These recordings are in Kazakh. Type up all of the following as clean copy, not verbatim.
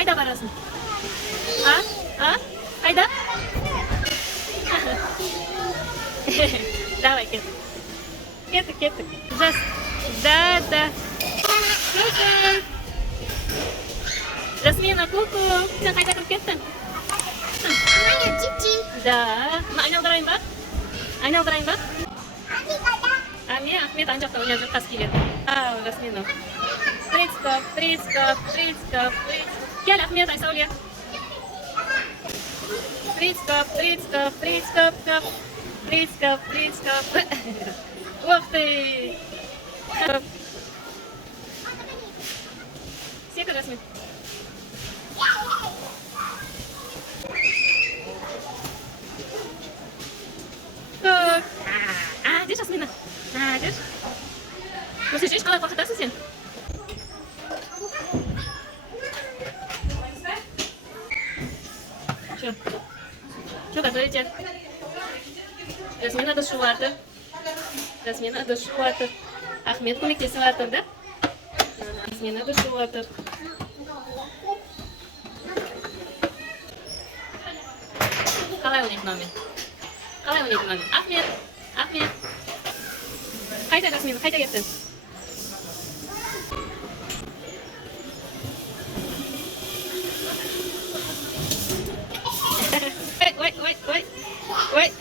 Қайда барасың? Қайда? Давай, кеттік. Жас. Да. Жасмина, ку-ку. Сен қайда кіріп кеттің? Да. Айналдырайын ба? Ахмет ана жақта ойнап жүр, қас келеді. Жасмина. Прицкоп. Кел, Ахмет, Айсауле. Прицкоп. Ух ты! Секунд, Жасмин. Держи, Жасмина. Держи. Осы жеш қалай қорқытасың сен? Что готовите? Жасмина душып жатыр. Ахмет көмектесіп жатыр, да? Жасмина душып жатыр. Қалай ойнайтын мынаумен? Ахмет. Қайда, Жасмина, қайда кеттің? Ой.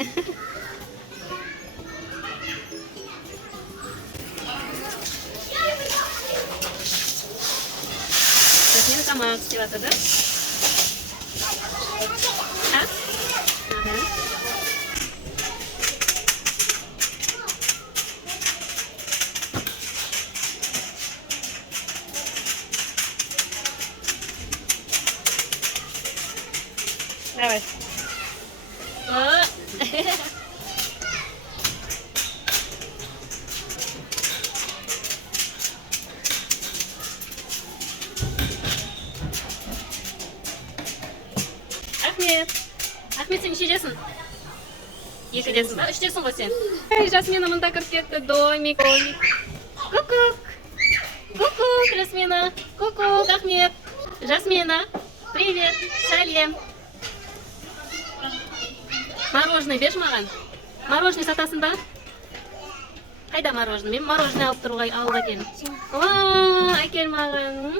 Жасмина тамақ істеп жатыр, да? Давай. Ахмет, сен нешедесің? Екідесің ба? Үштесің ғой сен? Жасмина мұнда кіріп кетті. Домик. Кукук, Жасмина. Кукук, Ахмет. Жасмина, привет, сәлем. Мороженое беш маған. Мороженое сатасың ба? Қайда мороженое? Мен мороженое алып тұруға алуға келдім. Әкел маған.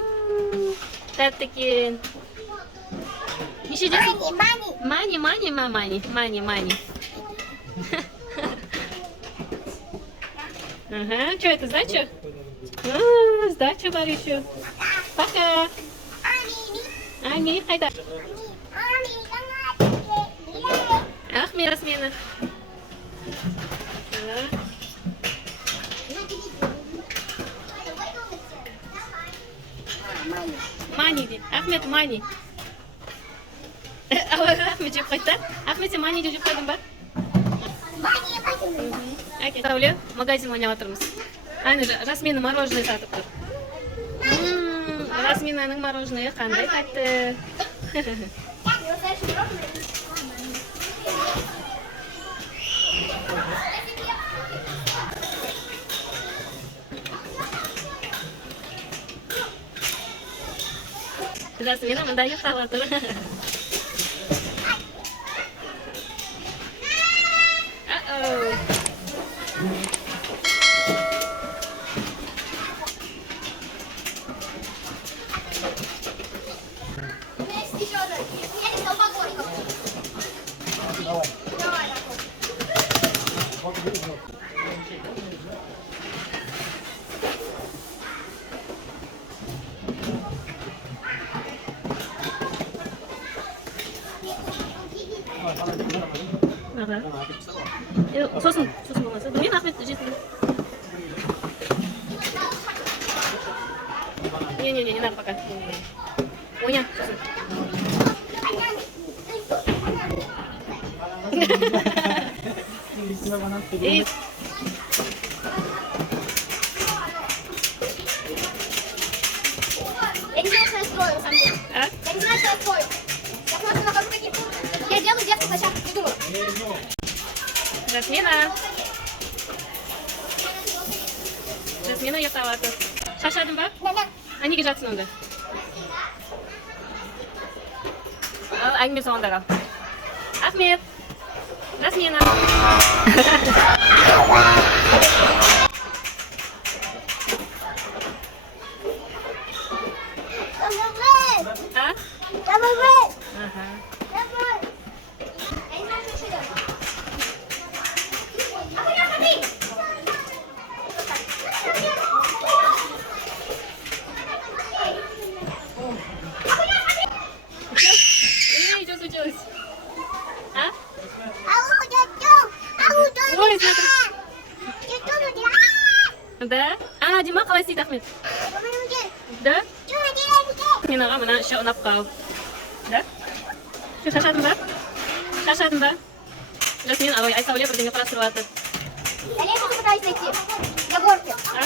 Тәтті екен. Нешедесің? Мани. Ага, что это, сдача? Сдача бар еще. Пока. Ами, қайда? Ахмет, Жасмина. Мани дейді. Ахмет, мани. Ахмет жеп қойды. Ахмет, сен мани жеп қойдың ба? Әке, Сауле, магазин ойнап отырмыз. Аны Жасмина мороженое сатып тұр. Жасминаның мороженое қандай тәтті. Жасмина мында ұйықтап отыр. Сосын болмаса. Мен Ахмет жесін. Не надо пока. Ойна, сосын. Я не знаю, что я строю, на самом деле. Я не знаю, что я строю. Я просто нахожу какие-то... Я делаю детскую площадку, не думаю. Жасмина ұйықтап жатыр. Шаршадың ба? Да. Неге жатсың онда? әңгіме соңында қал. Ахмет. Жасмина. А? Ага. Что случилось? А? Ой, смотри. Да? А, Дима қалай істейді, Ахмет? Да? Мен аға мына іші ұнап қал. Да? Шашадың ба? Шашадың ба? Жасмин, ой, Айсауле бірдеңе құрастырып жатыр. Я лестницу пытаюсь найти для горки. А?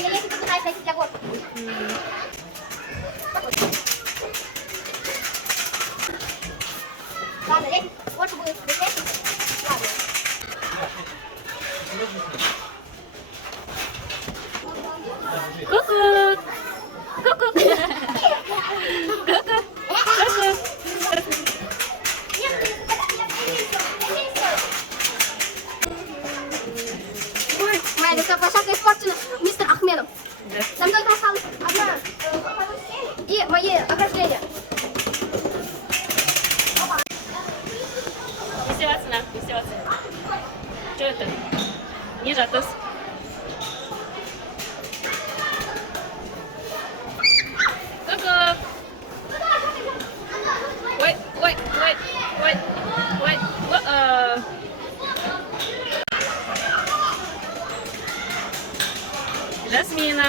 Я лестницу пытаюсь найти для горки. Ладно, горка будет без лестницы. Ладно. Ку-ку! Ку-ку! Ку-ку! Ку-ку! Ой, моя детская площадка испорчена мистер Ахмедом. Да. Там только осталась одна и мои ограждения. Издеваться надо, издеваться. Что это? Не жатыз. Ку-ку! Ой, ой, ой, ой, ой, о-о. Жасмина.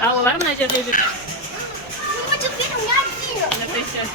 А олар мына жерде жүр. Ну, вот теперь у меня один. Запрещать.